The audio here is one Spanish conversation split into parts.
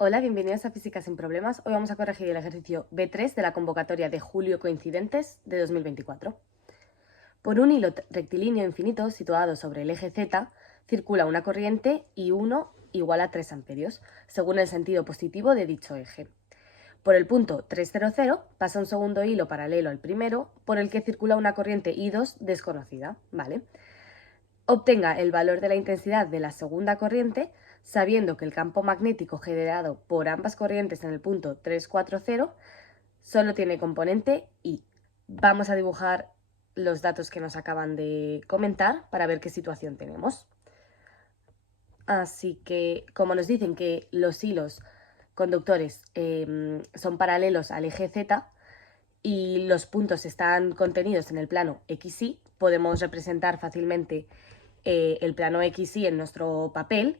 Hola, bienvenidos a Física sin Problemas. Hoy vamos a corregir el ejercicio B3 de la convocatoria de julio coincidentes de 2024. Por un hilo rectilíneo infinito situado sobre el eje Z, circula una corriente I1 igual a 3 amperios, según el sentido positivo de dicho eje. Por el punto 300 pasa un segundo hilo paralelo al primero, por el que circula una corriente I2 desconocida, ¿vale? Obtenga el valor de la intensidad de la segunda corriente, sabiendo que el campo magnético generado por ambas corrientes en el punto 340 solo tiene componente I. Vamos a dibujar los datos que nos acaban de comentar para ver qué situación tenemos. Así que, como nos dicen que los hilos conductores son paralelos al eje Z y los puntos están contenidos en el plano XY, podemos representar fácilmente el plano XY en nuestro papel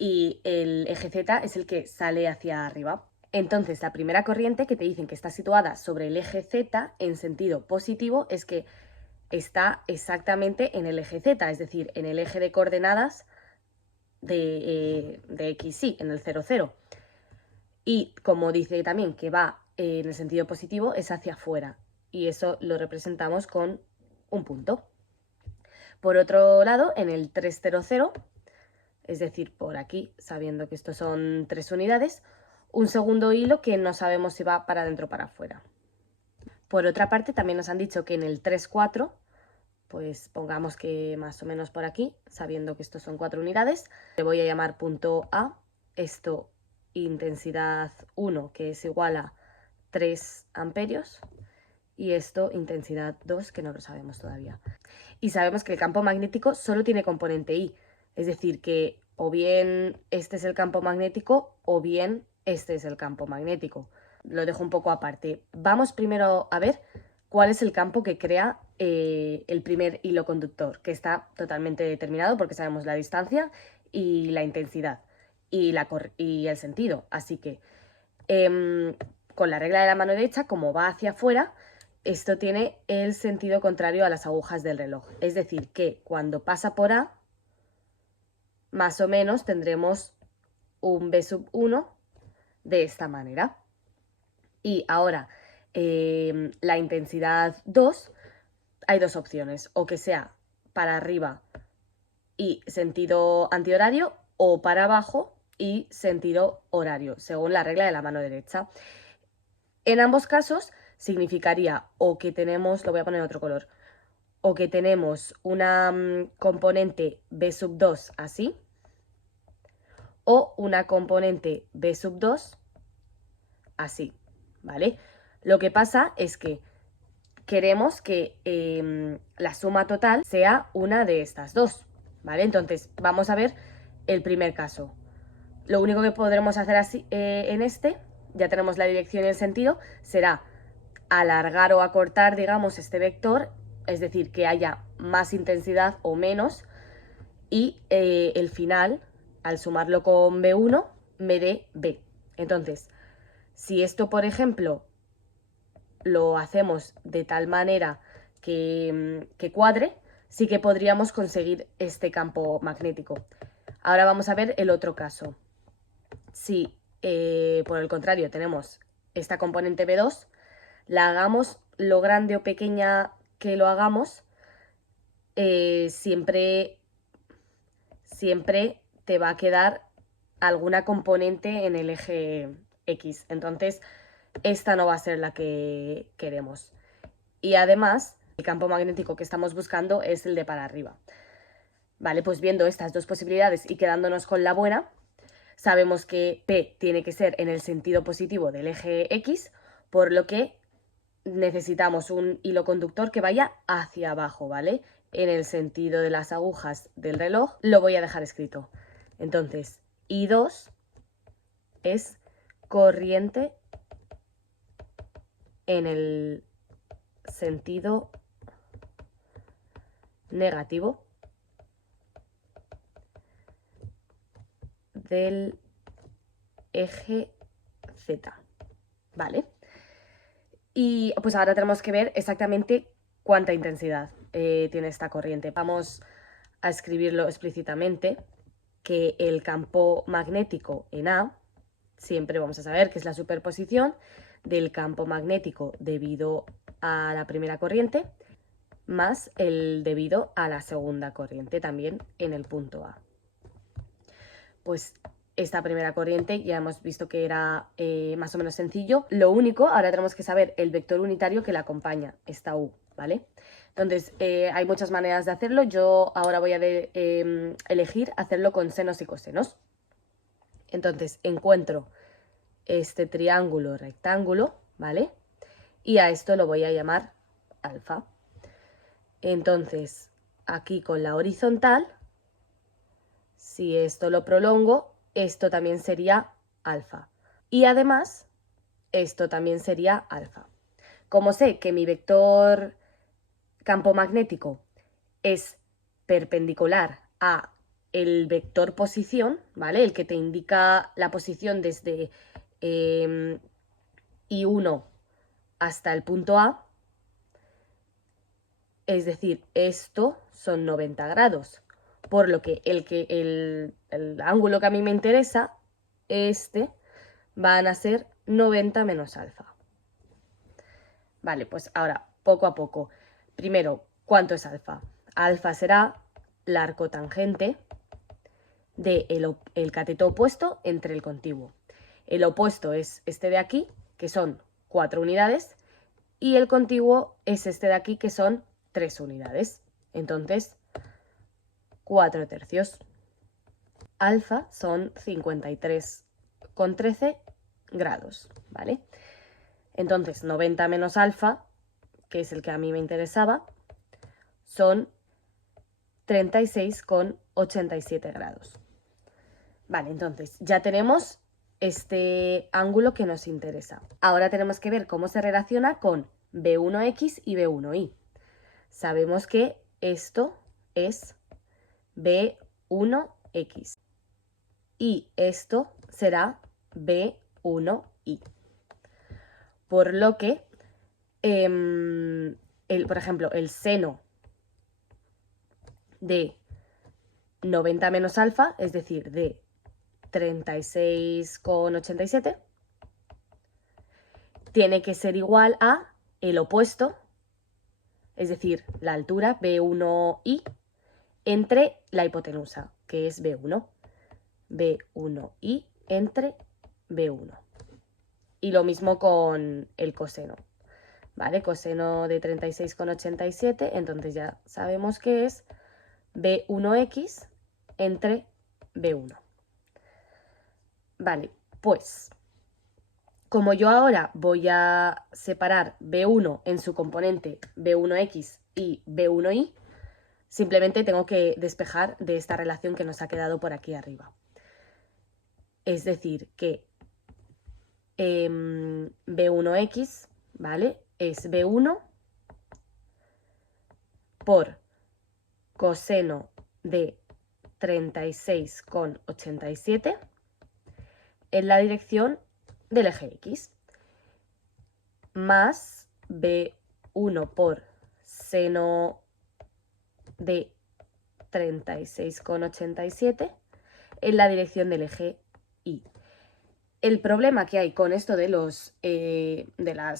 y el eje Z es el que sale hacia arriba. Entonces, la primera corriente que te dicen que está situada sobre el eje Z en sentido positivo es que está exactamente en el eje Z, es decir, en el eje de coordenadas de XY, en el 0, 0. Y como dice también que va en el sentido positivo, es hacia afuera. Y eso lo representamos con un punto. Por otro lado, en el 300, es decir, por aquí, sabiendo que estos son 3 unidades, un segundo hilo que no sabemos si va para adentro o para afuera. Por otra parte, también nos han dicho que en el 3,4, pues pongamos que más o menos por aquí, sabiendo que estos son 4 unidades, le voy a llamar punto A, esto intensidad 1, que es igual a 3 amperios, y esto intensidad 2, que no lo sabemos todavía. Y sabemos que el campo magnético solo tiene componente I, es decir, que o bien este es el campo magnético o bien este es el campo magnético. Lo dejo un poco aparte. Vamos primero a ver cuál es el campo que crea el primer hilo conductor, que está totalmente determinado porque sabemos la distancia y la intensidad y el sentido. Así que con la regla de la mano derecha, como va hacia afuera, esto tiene el sentido contrario a las agujas del reloj. Es decir, que cuando pasa por A, más o menos tendremos un B sub 1 de esta manera. Y ahora, la intensidad 2, hay dos opciones, o que sea para arriba y sentido antihorario, o para abajo y sentido horario, según la regla de la mano derecha. En ambos casos significaría o que tenemos, lo voy a poner en otro color, o que tenemos una componente B sub 2 así, o una componente B sub 2 así, ¿vale? Lo que pasa es que queremos que la suma total sea una de estas dos, ¿vale? Entonces, vamos a ver el primer caso. Lo único que podremos hacer así en este, ya tenemos la dirección y el sentido, será alargar o acortar, digamos, este vector, es decir, que haya más intensidad o menos, y el final, al sumarlo con B1, me dé B. Entonces, si esto, por ejemplo, lo hacemos de tal manera que cuadre, sí que podríamos conseguir este campo magnético. Ahora vamos a ver el otro caso. Si, por el contrario, tenemos esta componente B2, la hagamos lo grande o pequeña que lo hagamos, siempre te va a quedar alguna componente en el eje X. Entonces, esta no va a ser la que queremos. Y además, el campo magnético que estamos buscando es el de para arriba. Vale, pues viendo estas dos posibilidades y quedándonos con la buena, sabemos que P tiene que ser en el sentido positivo del eje X, por lo que necesitamos un hilo conductor que vaya hacia abajo, ¿vale? En el sentido de las agujas del reloj lo voy a dejar escrito. Entonces, I2 es corriente en el sentido negativo del eje Z, ¿vale? Y pues ahora tenemos que ver exactamente cuánta intensidad tiene esta corriente. Vamos a escribirlo explícitamente, que el campo magnético en A siempre vamos a saber que es la superposición del campo magnético debido a la primera corriente más el debido a la segunda corriente también en el punto A. Pues esta primera corriente ya hemos visto que era más o menos sencillo. Lo único, ahora tenemos que saber el vector unitario que la acompaña, esta U, ¿vale? Entonces, hay muchas maneras de hacerlo. Yo ahora voy a elegir hacerlo con senos y cosenos. Entonces, encuentro este triángulo rectángulo, ¿vale? Y a esto lo voy a llamar alfa. Entonces, aquí con la horizontal, si esto lo prolongo, esto también sería alfa. Y además, esto también sería alfa. Como sé que mi vector campo magnético es perpendicular a el vector posición, ¿vale? El que te indica la posición desde I1 hasta el punto A, es decir, esto son 90 grados, por lo que el ángulo que a mí me interesa, este, van a ser 90 menos alfa. Vale, pues ahora, poco a poco. Primero, ¿cuánto es alfa? Alfa será la arcotangente del cateto opuesto entre el contiguo. El opuesto es este de aquí, que son 4 unidades, y el contiguo es este de aquí, que son 3 unidades. Entonces, 4 tercios. Alfa son 53,13 grados, ¿vale? Entonces, 90 menos alfa, que es el que a mí me interesaba, son 36,87 grados. Vale, entonces ya tenemos este ángulo que nos interesa. Ahora tenemos que ver cómo se relaciona con B1X y B1Y. Sabemos que esto es B1X y esto será B1Y. Por lo que, por ejemplo, el seno de 90 menos alfa, es decir, de 36,87, tiene que ser igual a el opuesto, es decir, la altura B1Y entre la hipotenusa, que es B1. B1Y entre B1. Y lo mismo con el coseno, ¿vale? Coseno de 36,87, entonces ya sabemos que es B1X entre B1. Vale, pues como yo ahora voy a separar B1 en su componente B1X y B1Y, simplemente tengo que despejar de esta relación que nos ha quedado por aquí arriba. Es decir, que B1X, ¿vale? Es B1 por coseno de 36,87 en la dirección del eje X, más B1 por seno de 36,87 en la dirección del eje Y. El problema que hay con esto de las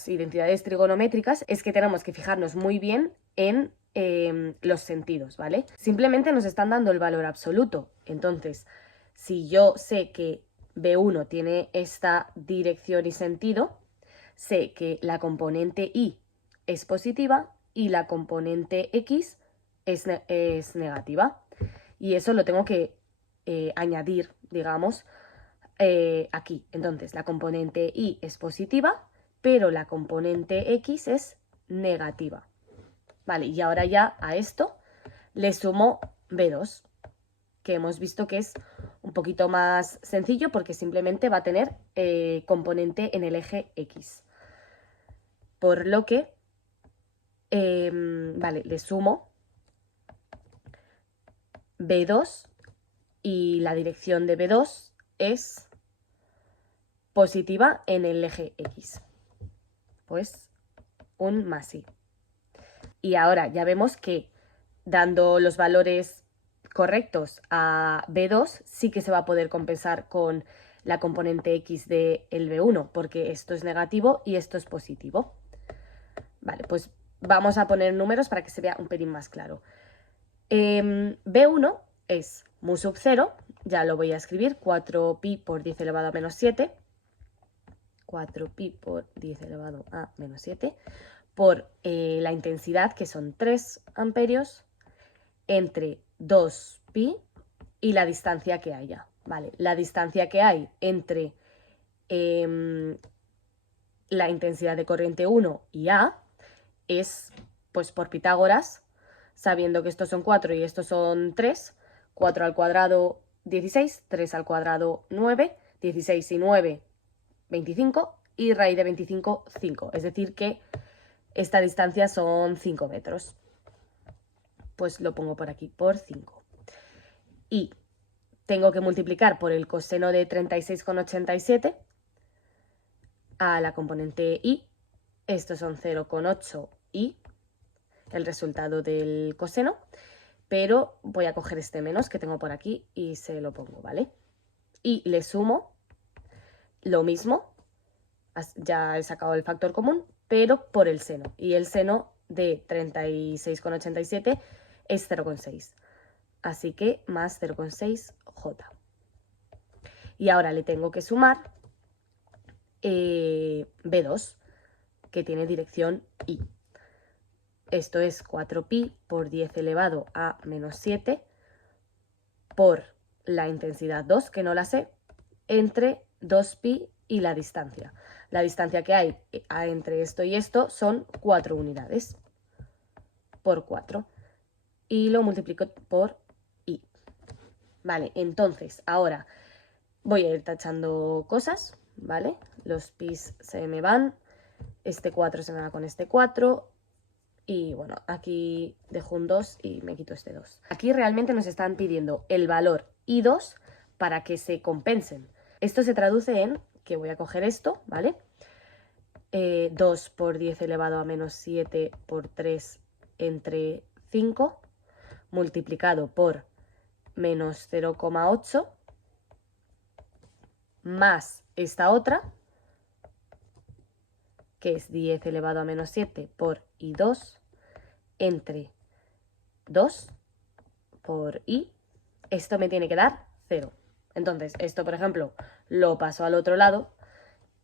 identidades trigonométricas es que tenemos que fijarnos muy bien en los sentidos, ¿vale? Simplemente nos están dando el valor absoluto. Entonces, si yo sé que B1 tiene esta dirección y sentido, sé que la componente Y es positiva y la componente X es negativa. Y eso lo tengo que añadir, digamos, aquí. Entonces, la componente Y es positiva, pero la componente X es negativa. Vale, y ahora ya a esto le sumo B2, que hemos visto que es un poquito más sencillo porque simplemente va a tener componente en el eje X. Por lo que, vale, le sumo B2 y la dirección de B2 es positiva en el eje X. Pues un más I. Y ahora ya vemos que dando los valores correctos a B2 sí que se va a poder compensar con la componente x del B1, porque esto es negativo y esto es positivo. Vale, pues vamos a poner números para que se vea un pelín más claro. B1 es mu sub 0, ya lo voy a escribir, 4pi por 10 elevado a menos 7, 4pi por 10 elevado a menos 7, por la intensidad, que son 3 amperios, entre 2pi y la distancia que haya. Vale, la distancia que hay entre la intensidad de corriente 1 y A es, pues por Pitágoras, sabiendo que estos son 4 y estos son 3, 4 al cuadrado 16, 3 al cuadrado 9, 16 y 9, 25 y raíz de 25, 5. Es decir que esta distancia son 5 metros. Pues lo pongo por aquí, por 5. Y tengo que multiplicar por el coseno de 36,87 a la componente y. Estos son 0,8 y el resultado del coseno, pero voy a coger este menos que tengo por aquí y se lo pongo, ¿vale? Y le sumo lo mismo, ya he sacado el factor común, pero por el seno. Y el seno de 36,87 es 0,6. Así que más 0,6J. Y ahora le tengo que sumar B2, que tiene dirección Y. Esto es 4pi por 10 elevado a menos 7 por la intensidad 2, que no la sé, entre 2pi y la distancia. La distancia que hay entre esto y esto son 4 unidades por 4. Y lo multiplico por I. Vale, entonces ahora voy a ir tachando cosas, ¿vale? Los pis se me van, este 4 se me va con este 4. Y bueno, aquí dejo un 2 y me quito este 2. Aquí realmente nos están pidiendo el valor I2 para que se compensen. Esto se traduce en, que voy a coger esto, ¿vale? 2 por 10 elevado a menos 7 por 3 entre 5, multiplicado por menos 0,8, más esta otra, que es 10 elevado a menos 7 por I2, entre 2 por I, esto me tiene que dar 0. Entonces, esto, por ejemplo, lo paso al otro lado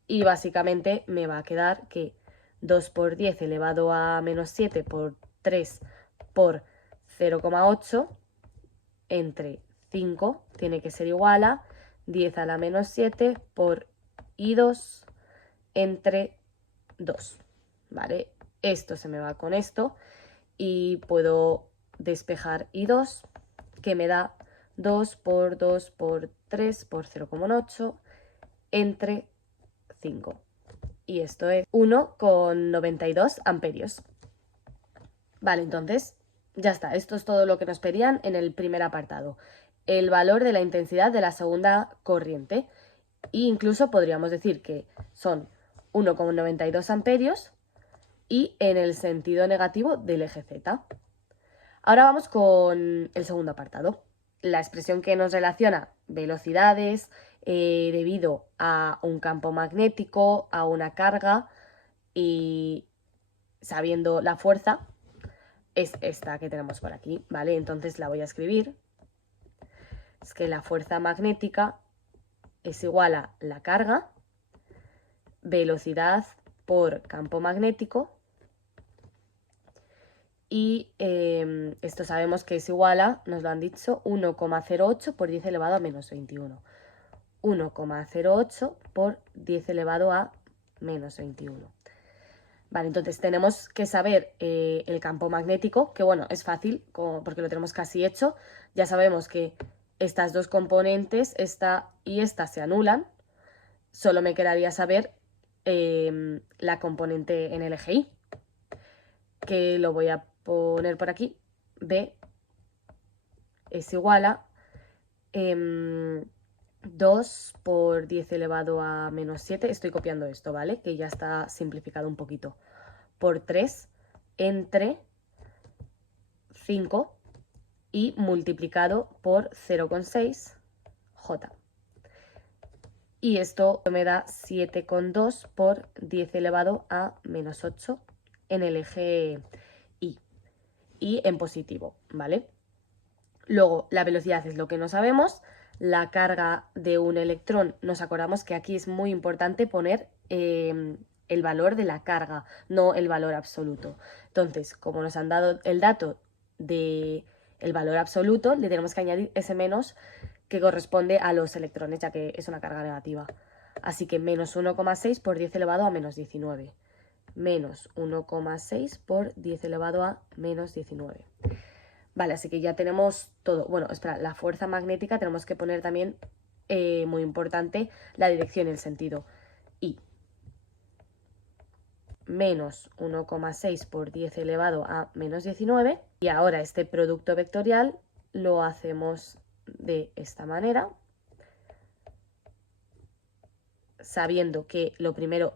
y básicamente me va a quedar que 2 por 10 elevado a menos 7 por 3 por 0,8 entre 5 tiene que ser igual a 10 a la menos 7 por I2 entre 2. ¿Vale? Esto se me va con esto y puedo despejar I2, que me da 2 por 2 por 3 por 0,8 entre 5. Y esto es 1,92 amperios. Vale, entonces ya está. Esto es todo lo que nos pedían en el primer apartado. El valor de la intensidad de la segunda corriente. E incluso podríamos decir que son 1,92 amperios y en el sentido negativo del eje Z. Ahora vamos con el segundo apartado. La expresión que nos relaciona velocidades debido a un campo magnético, a una carga y sabiendo la fuerza es esta que tenemos por aquí, ¿vale? Entonces la voy a escribir. Es que la fuerza magnética es igual a la carga, velocidad por campo magnético, y esto sabemos que es igual a, nos lo han dicho, 1,08 por 10 elevado a menos 21. 1,08 por 10 elevado a menos 21. Vale, entonces tenemos que saber el campo magnético, que bueno, es fácil porque lo tenemos casi hecho. Ya sabemos que estas dos componentes, esta y esta, se anulan. Solo me quedaría saber la componente en el eje Y, que lo voy a poner por aquí. B es igual a 2 por 10 elevado a menos 7, estoy copiando esto, ¿vale? Que ya está simplificado un poquito, por 3 entre 5 y multiplicado por 0,6 J. y esto me da 7,2 por 10 elevado a menos 8 en el eje y en positivo, ¿vale? Luego, la velocidad es lo que no sabemos. La carga de un electrón, nos acordamos que aquí es muy importante poner el valor de la carga, no el valor absoluto. Entonces, como nos han dado el dato del valor absoluto, le tenemos que añadir ese menos que corresponde a los electrones, ya que es una carga negativa. Así que menos 1,6 por 10 elevado a menos 19. Menos 1,6 por 10 elevado a menos 19. Vale, así que ya tenemos todo. Bueno, espera, la fuerza magnética tenemos que poner también, muy importante, la dirección y el sentido. Y menos 1,6 por 10 elevado a menos 19. Y ahora este producto vectorial lo hacemos de esta manera, sabiendo que lo primero,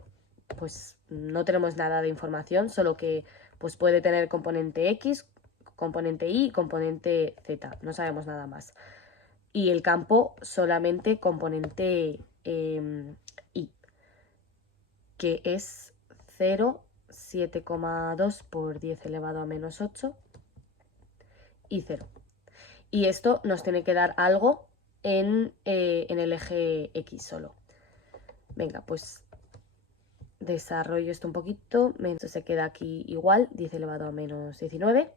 pues no tenemos nada de información, solo que pues puede tener componente X, componente Y y componente Z, no sabemos nada más. Y el campo solamente componente Y, que es 0, 7,2 por 10 elevado a menos 8 y 0. Y esto nos tiene que dar algo en el eje X solo. Venga, pues desarrollo esto un poquito. Esto se queda aquí igual, 10 elevado a menos 19.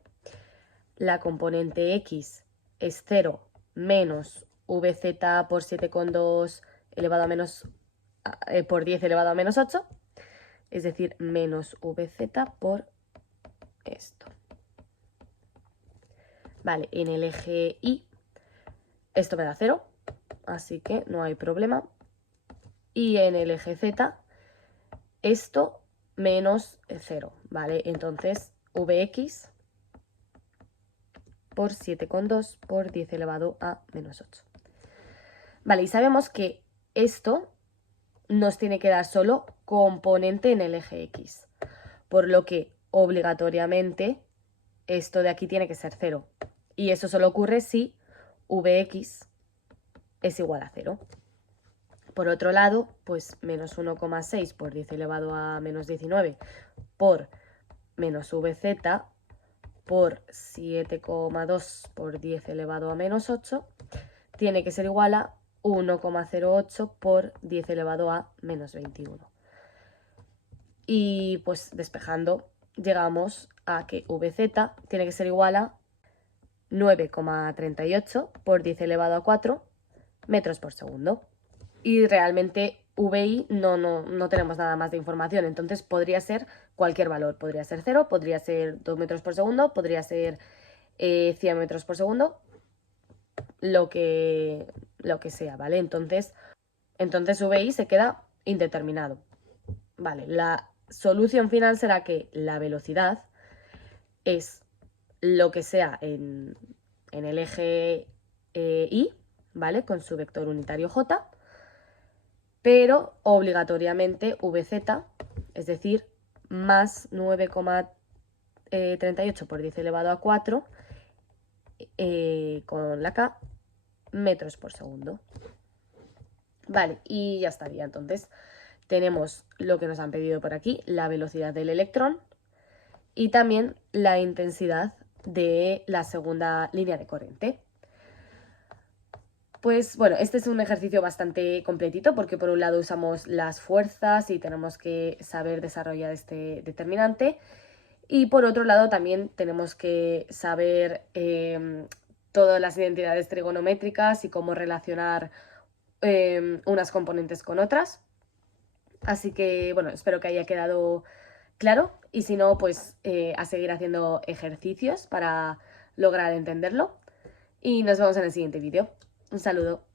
La componente X es 0 menos Vz por 7,2 elevado a menos por 10 elevado a menos 8, es decir, menos Vz por esto. Vale, en el eje Y esto me da 0, así que no hay problema. Y en el eje Z esto menos 0, ¿vale? Entonces Vx por 7,2 por 10 elevado a menos 8. Vale, y sabemos que esto nos tiene que dar solo componente en el eje X, por lo que obligatoriamente esto de aquí tiene que ser 0. Y eso solo ocurre si Vx es igual a 0. Por otro lado, pues menos 1,6 por 10 elevado a menos 19 por menos Vz por 7,2 por 10 elevado a menos 8 tiene que ser igual a 1,08 por 10 elevado a menos 21. Y pues despejando llegamos a que Vz tiene que ser igual a 9,38 por 10 elevado a 4 metros por segundo. Y realmente VI no tenemos nada más de información, entonces podría ser cualquier valor, podría ser 0, podría ser 2 metros por segundo, podría ser 100 metros por segundo, lo que sea, ¿vale? Entonces VI se queda indeterminado. Vale, la solución final será que la velocidad es lo que sea en el eje Y, ¿vale? Con su vector unitario J, pero obligatoriamente Vz, es decir, más 9,38 por 10 elevado a 4 con la K metros por segundo. Vale, y ya estaría. Entonces tenemos lo que nos han pedido por aquí, la velocidad del electrón y también la intensidad de la segunda línea de corriente. Pues bueno, este es un ejercicio bastante completito porque por un lado usamos las fuerzas y tenemos que saber desarrollar este determinante y por otro lado también tenemos que saber todas las identidades trigonométricas y cómo relacionar unas componentes con otras. Así que bueno, espero que haya quedado claro y si no, pues a seguir haciendo ejercicios para lograr entenderlo y nos vemos en el siguiente vídeo. Un saludo.